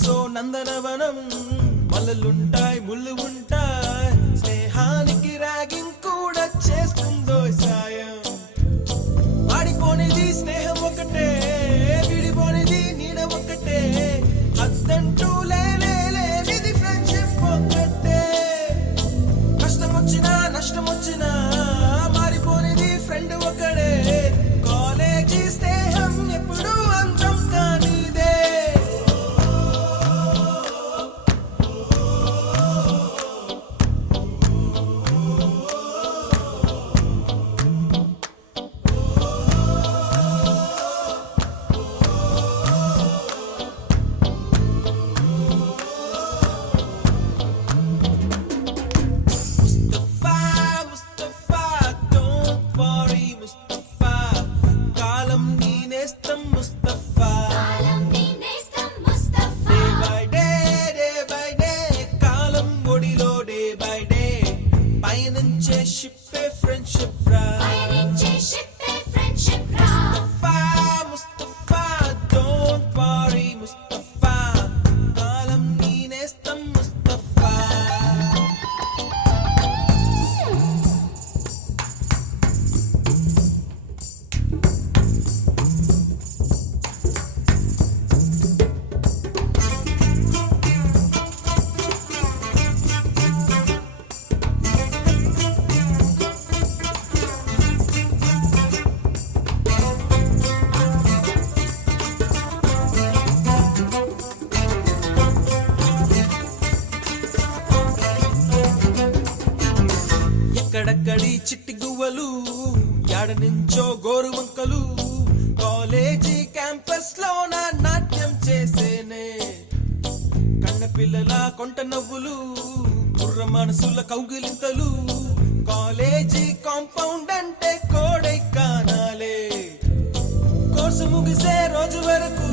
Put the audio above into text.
మనసో నందనవనం మల్లలుంటాయి ముళ్ళు ఉంటాయి స్నేహానికి ర్యాగింగ్ కూడా చేస్తుందో సాయం వాడిపోనిది స్నేహం ఒకటే విడిపోనిది నీడ ఒకటే అద్దంటూ లేనిది ఫ్రెండ్షిప్ ఒకటే కష్టం వచ్చినా నష్టం వచ్చినా మారిపోనిది ఫ్రెండ్ ఒకడే కాలేజీ స్నేహం ఎప్పుడు అంతం కానిదే Mustafa, don't worry, Mustafa. Kalam nee nestam Mustafa. Day by day, kalam odilo day by day. Payanche shippe friendship ra. Mustafa, don't worry, Mustafa. Kalam nee nestam Mustafa. ఎక్కడక్కడి చిట్టి గువ్వలు యాడ నుంచో గోరు వంకలు కాలేజీ క్యాంపస్ లోన నాట్యం చేసేనే కన్న పిల్లల కొంట నవ్వులు కుర్ర మనసుల కౌగిలింతలు కాలేజీ కాంపౌండ్ అంటే కోడై కానాలే కోర్సు ముగిసే రోజు వరకు